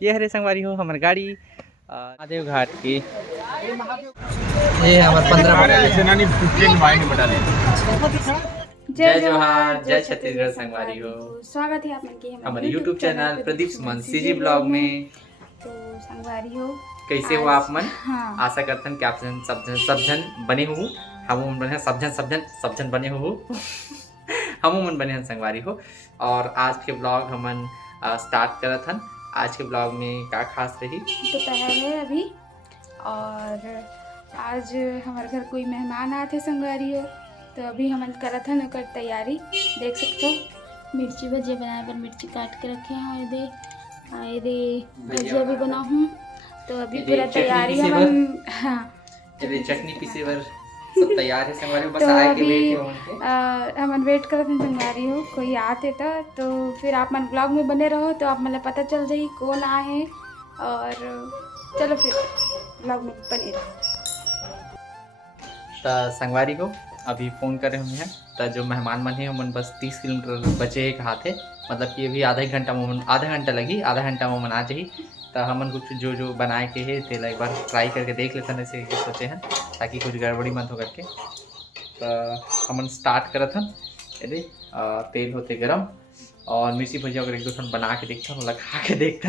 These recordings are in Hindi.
ये हरे संगवारी हो हमारे गाड़ी महादेव घाट की। ये हमारे 15 जय जोहार जय छत्तीसगढ़ संगवारी हो। स्वागत है आप मन के हमारे यूट्यूब चैनल प्रदीप सुमन सीजी ब्लॉग में। तो संगवारी हो कैसे हो आप मन? हाँ। आशा करते हैं कि आप सब जन बने हो। हम बने सब जन बने हो हम मन बने हैं संगवारी हो। और आज के ब्लॉग हमन स्टार्ट करत हन। आज के ब्लॉग में क्या खास रही दोपहर है अभी और आज हमारे घर कोई मेहमान आए थे संगवारी हो, तो अभी हमन करत हन ओकर तैयारी। देख सकते हो मिर्ची भजिया बनाए पर मिर्ची काट के रखे हैं। ये भजिया भी बना हूँ, तो अभी पूरा तैयारी हमन हाँ चटनी पीसे बर सब तैयार है संगवारी हो। बस तो आए के अभी वेट है हमन वेट करत हन संगवारी हो कोई आते तो फिर आप मन ब्लॉग में बने रहो तो आप मन पता चल जाही कौन आए हैं। और चलो फिर ब्लॉग में बने रहो। तो संगवारी को अभी फ़ोन करे हुए हैं। तो जो मेहमान मन है उमन बस 30 किलोमीटर बचे है कहा थे, मतलब कि अभी आधा घंटा लगी, आधा घंटा में मन आ जाही। तो हमन कुछ जो बनाए के है तेल एक बार ट्राई करके देख लेते हैं, ऐसे सोचे हैं ताकि कुछ गड़बड़ी मत हो करके। तो हमन स्टार्ट करत हन। यदि तेल होते गरम और मिर्ची भजिया अगर एक दो ठन बना के देखता हूँ, खा के देखता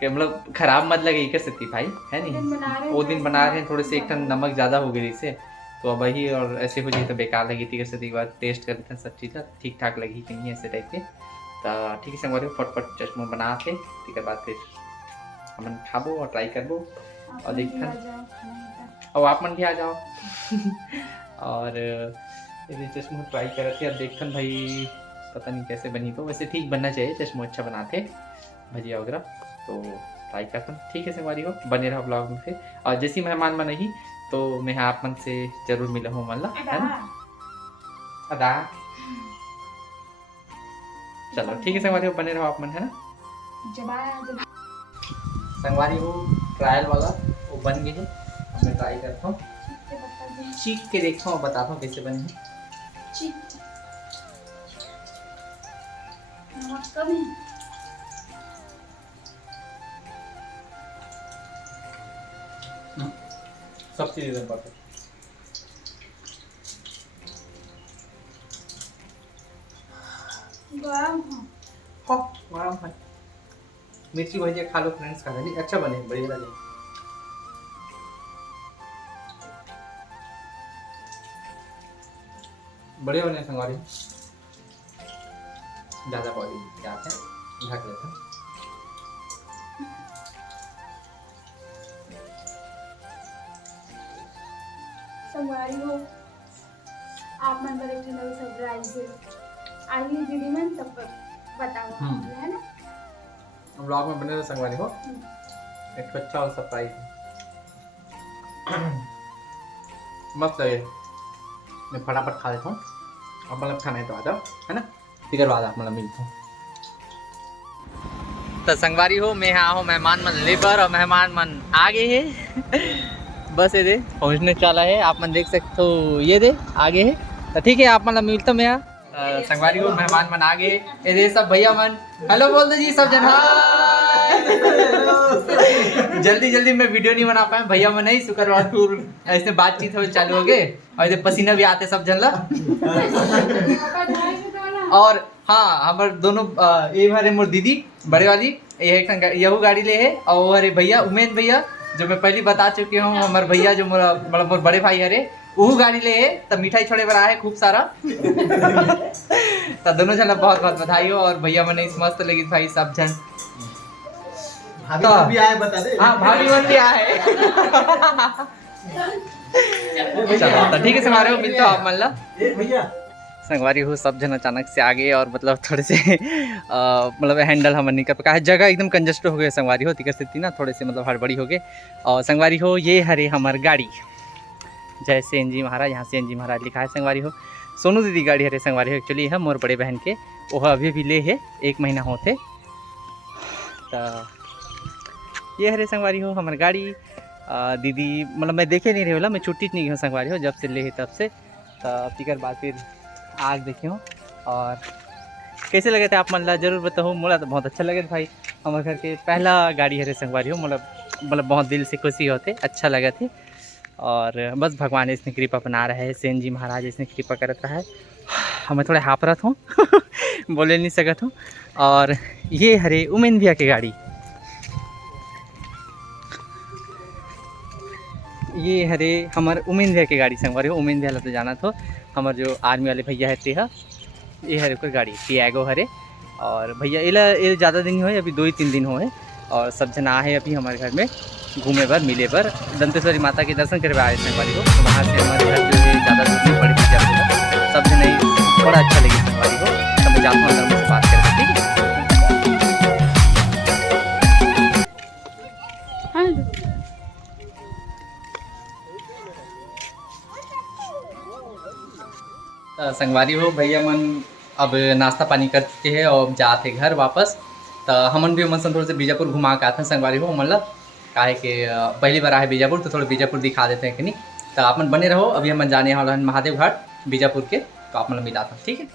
कि मतलब खराब मत लगे कर सकती भाई है नहीं। वो दिन बना रहे हैं थोड़े से एक टन नमक ज़्यादा हो गई से, तो अब वही और ऐसे हो जाए तो बेकार लगी थी। एक बार टेस्ट कर लेते हैं सब चीज़ ठीक ठाक लगी कि नहीं ऐसे टाइप के। तो ठीक है संगवारी फटफट चश्मा बना के ठीक है बाद फिर हमन खाबो और ट्राई करबो और देखते और आप मन भी आ जाओ और ये चश्मा ट्राई करते अब देखते भाई पता नहीं कैसे बनी। तो वैसे ठीक बनना चाहिए, चश्मा अच्छा बनाते भजिया वगैरह। तो ट्राई करता हूँ ठीक है संगवारी हो, बने रहो ब्लॉग में फिर। और जैसी मेहमान मन नहीं तो मैं आप मन से जरूर मिला हूँ मन ला है ना अदा। चलो ठीक है संगवारी हो, बने रहो आप मन है ना। संगवारी हो ट्रायल वाला वो बन गए हैं, मैं ट्राई करता हूँ, चीख के देखता हूँ, बताता हूँ कैसे बने हैं। सब चीज़ एकदम परफेक्ट। गरम है। मिर्ची भजिया खा लो फ्रेंड्स, खा ली अच्छा बने बढ़िया लगे। बढ़िया बने संगवारी, ज़्यादा बॉडी जाते हैं ढक लेते हैं। संगवारी हो आप मन पर एक नई सरप्राइज आई वीडियो में सब बताओ है ना। ब्लॉग में बने रहो संगवारी हो, एक अच्छा और सरप्राइज मस्त लगे। मैं फटाफट खा लेता हूँ, अब मतलब खाना है तो आ जाओ है ना, फिर बाद आप मतलब मिलता हूँ। तो संगवारी हो मैं यहाँ हूँ मेहमान मन लेबर और मेहमान मन आगे है बस ये दे पहुँचने चला है, आप मन देख सकते हो ये दे आगे है। तो ठीक है आप मतलब मिलता मैं यहाँ संगवारी हो, मेहमान मन आगे ये दे सब भैया मन हेलो बोल दो जी सब जन। जल्दी में वीडियो नहीं बना पाए भैया मन, नहीं शुक्रवार को ऐसे बातचीत हो चालू हो गए और इधर पसीना भी आते सब जन ला। और हाँ हमारे दोनों ये हमारे मोर दीदी बड़े वाली यहू गाड़ी ले है, और वो हरे भैया उमेश भैया जो मैं पहले बता चुकी हूँ, हमारे भैया जो मोर बड़े भाई हरे वो गाड़ी ले है। तब मिठाई छोड़े बना है खूब सारा तो दोनों जन बहुत बधाई हो। और भैया मैंने इस मस्त लगी भाई सब जन भाभी भी आए बता दे। हाँ भाभी मन भी आए चलो तो ठीक है संगवारी हो मिलता हूँ आप मन ला। भैया संगवारी हो सब जन अचानक से आ गए और मतलब थोड़े से मतलब हैंडल हम नहीं कर पाया है, जगह एकदम कंजस्ट हो गए संगवारी हो तिकर स्थिति ना थोड़े से मतलब हड़बड़ी हो गए। और संगवारी हो ये हरे हमार गाड़ी जय CNG महाराज, यहाँ CNG महाराज लिखा है संगवारी हो। सोनू दीदी गाड़ी हरे संगवारी हो, एक्चुअली है मोर बड़े बहन के, वह अभी भी ले है 1 महीना होते। तो ये हरे संगवारी हो हमार गाड़ी दीदी मतलब मैं देखे नहीं रही होला, मैं छुट्टी नहीं गई संगवारी हो जब से ले है तब से। तो तिकर बाद फिर आज देखे हो और कैसे लगे थे आप मन ला जरूर बताओ। मोला तो बहुत अच्छा लगे भाई, हमारे घर के पहला गाड़ी है संगवारी हो, मतलब बहुत दिल से खुशी होते, अच्छा लगा थे। और बस भगवान इसने कृपा बना रहा है, सेन जी महाराज इसने कृपा करत रहा है। हमें थोड़ा हापरत हूँ बोले नहीं सकत हूँ। और ये हरे उमेन भैया की गाड़ी, ये हरे हमारे उमेन भैया की गाड़ी संगवारी हो। उमेन भैया तो जाना तो हमारे जो आर्मी वाले भैया है तेहा, ये हरे को गाड़ी टियागो हरे। और भैया ये ज़्यादा दिन हुए, अभी 2 ही 3 दिन हुए। और सब जना है अभी हमारे घर में घूमे पर मिले पर दंतेश्वरी माता के दर्शन करवा आए संगवारी को। तो वहाँ से हमारे घर जो है ज़्यादा दूर नहीं पड़ी थी, सब जन थोड़ा अच्छा लगी संगवारी को। तो मैं जाता हूँ अंदर मुझसे बात करके, ठीक है। संगवारी हो भैया मन अब नाश्ता पानी कर चुके हैं और जाते घर वापस। तो हमन भी मन थोड़े से बीजापुर घुमा के आते हैं संगवारी हो। मतलब काहे कि पहली बार आए बीजापुर, तो थोड़ा बीजापुर दिखा देते हैं कि नहीं। तो आप मन बने रहो, अभी हम जाने वाला हैं महादेव घाट बीजापुर के, तो आप मन मिलाता हूँ, ठीक है।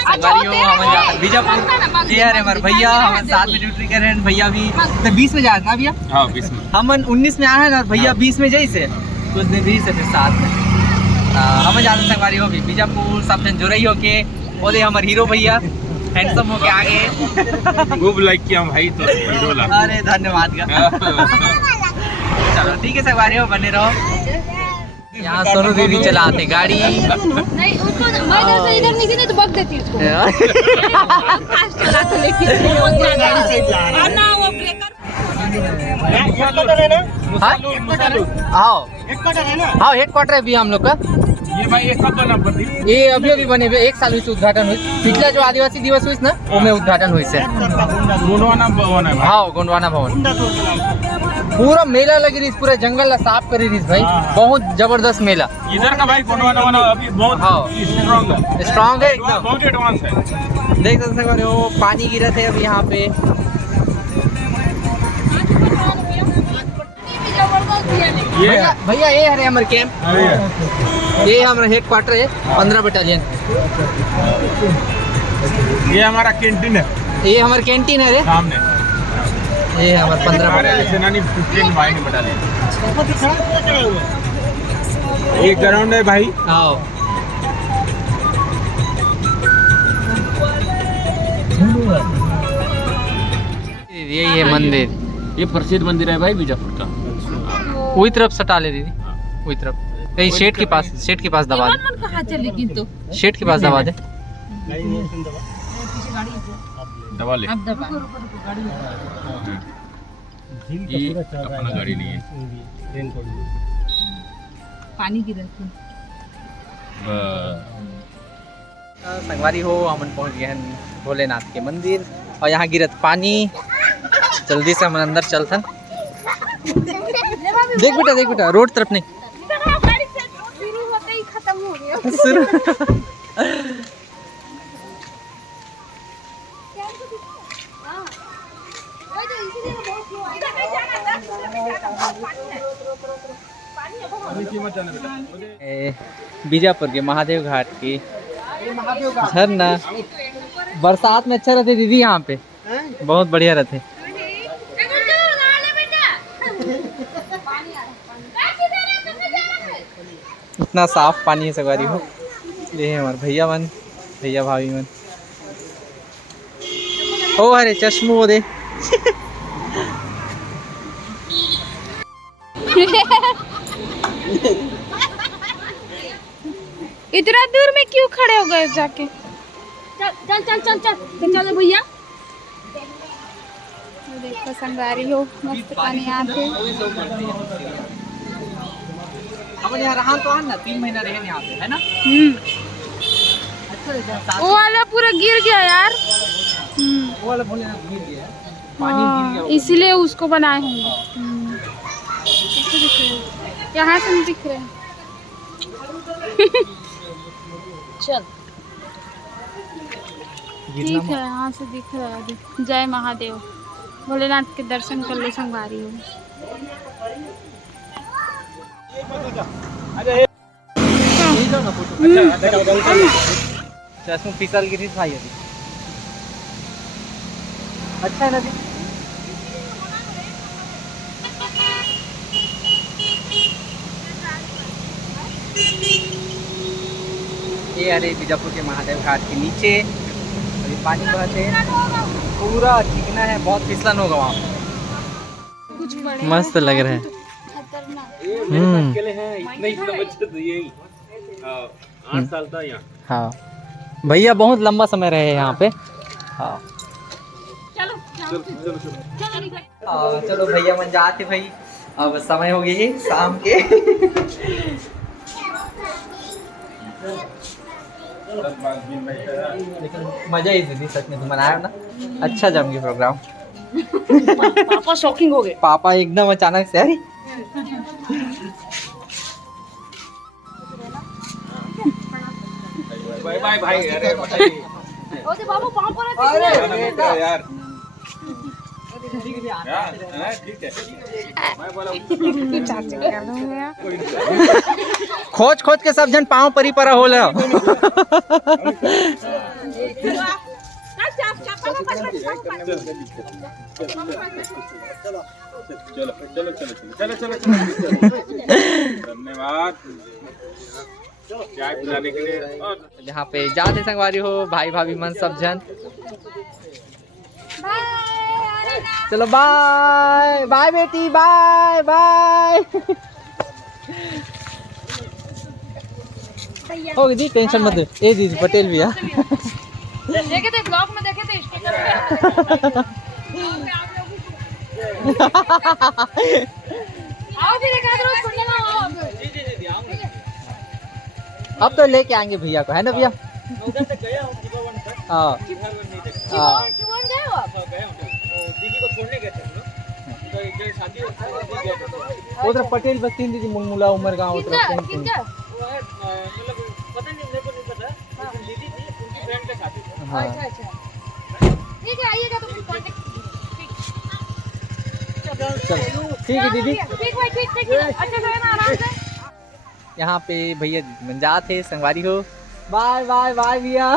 संगवारी हो हम जाते बीजापुर, ये अरे हमारे भैया हम साथ में ड्यूटी कर रहे हैं। भैया भी तो 20 में जाए ना भैया? हाँ 20 में, हमन 19 में आए हैं ना, भैया 20 में जैसे कुछ दिन 20 से फिर साथ में हम जाते संगवारी हो भी बीजापुर। सब जन जुड़ई होके बोले हमारे हीरो भैया हैंडसम होके आगे खूब लाइक किया भाई, तो हीरो ला। अरे धन्यवाद का चलो ठीक है संगवारी हो, बने रहो। यहाँ सोनू दीदी चलाते गाड़ी, नहीं उसको मैं इधर नहीं थी तो बग देती उसको। हाँ हेडक्वार्टर है भी हम लोग का। ये भाई ये कब बना पड़ी? ये अभी बने हुए 1 साल हुई से उद्घाटन हुई। पिछला जो आदिवासी दिवस हुई ना, वो में उद्घाटन हुई से। गोंडवाना भवन है। हाँ गोंडवाना भवन, पूरा मेला लगी रही, पूरा जंगल साफ करी रही भाई, बहुत जबरदस्त मेला। इधर का भाई गोंडवाना अभी बहुत स्ट्रांग है, स्ट्रांग है एकदम, बहुत एडवांस है। देख सकते हो पानी गिरा थे अभी यहाँ पे। ये भैया ये हरे हमारे कैंप, ये हमारा हेडक्वार्टर है 15 बटालियन। ये हमारा कैंटीन है, ये हमारा कैंटीन है रे सामने। ये हमारे 15 बटालियन सेनानी 15 माइंड बटालियन। ये ग्राउंड है भाई। आओ यही है मंदिर, ये प्रसिद्ध मंदिर है भाई बीजापुर का। वही तरफ सटा ले दीदी, वही तरफ यही शेड के पास दबा दे। कहाँ चले तो शेड के पास दबा दे। दबा ले, अब दबा ये अपना गाड़ी नहीं है, पानी गिरा थी। संगवारी हो हम पहुंच गए हैं भोलेनाथ के मंदिर, और यहाँ गिरत पानी। जल्दी से हम अंदर चलथन। देख बेटा रोड तरफ नहीं, शुरू होते ही खत्म हो गया। शुरू बीजापुर के महादेव घाट की झरना। बरसात में अच्छा रहते दीदी, यहाँ पे बहुत बढ़िया रहते। इतना साफ पानी है संगवारी हो। ये है हमारे भैया भाभी मन। ओ अरे चश्मो वो दे इतना दूर में क्यों खड़े हो गए जाके? चल भैया। देखो संगवारी हो मस्त पानी आते। हम यहाँ रहा तो ना 3 महीना रहे यहाँ पे, है ना। अच्छा वो वाला पूरा गिर गया यार। वो वाला भोलेनाथ गिर गया, पानी गिर गया, इसीलिए उसको बनाए होंगे। यहाँ से नहीं दिख रहे। चल ठीक है, यहाँ से दिख रहा है। जय महादेव, भोलेनाथ के दर्शन कर ले संगवारी हो। चश्मो फिसल गिरी भाई अभी। अच्छा है नदी। ये अरे बीजापुर के महादेव घाट के नीचे अभी पानी बहते हैं, पूरा चिकना है, बहुत फिसलन होगा वहाँ। मस्त लग रहा है। अकेले हैं इतने इतना बच्चे तो यही 8 साल था यहाँ। हाँ भैया बहुत लंबा समय रहे यहाँ पे। हाँ चलो भैया मन जाते भाई, अब समय हो गई है शाम के। लेकिन मजा ही दीदी सच में, तुम मनाया ना, अच्छा जम गया प्रोग्राम। पापा शॉकिंग हो गए। पापा एकदम अचानक से, अरे बाय बाय भाई। अरे ओते बाबू पाँव पर यार ठीक है मैं बोला खोज खोज के सब जन पाँव परी परा हो ला। चलो धन्यवाद चाय पिलाने के लिए। यहाँ पे जाते संगवारी हो भाई भाभी मन सब जन। चलो बाय बाय बेटी, बाय बाय। हो दी टेंशन मत, ए दीदी पटेल भी है। देखे थे ब्लॉग में, देखे थे स्टिकर आओ फिर एक आध रोज सुनने आओ। अब तो लेके आएंगे भैया को, है ना भैया? हाँ चिमोन गए हो आप? दीदी को छोड़ने गए थे हम लोग, तो एक शादी उधर पटेल बस्ती दीदी मुलमुला उमर गाँव उधर किनका मतलब पता नहीं, मेरे को नहीं पता, लेकिन दीदी थी उनकी फ्रेंड का शादी था। हाँ अच्छा अच्छा ठीक है, आइएगा तो फिर कांटेक्ट। चल ठीक है दीदी। ठीक भाई, ठीक ठीक अच्छा से ना, आराम से। यहाँ पे भैया मन जाते संगवारी हो। बाय बाय बाय भैया।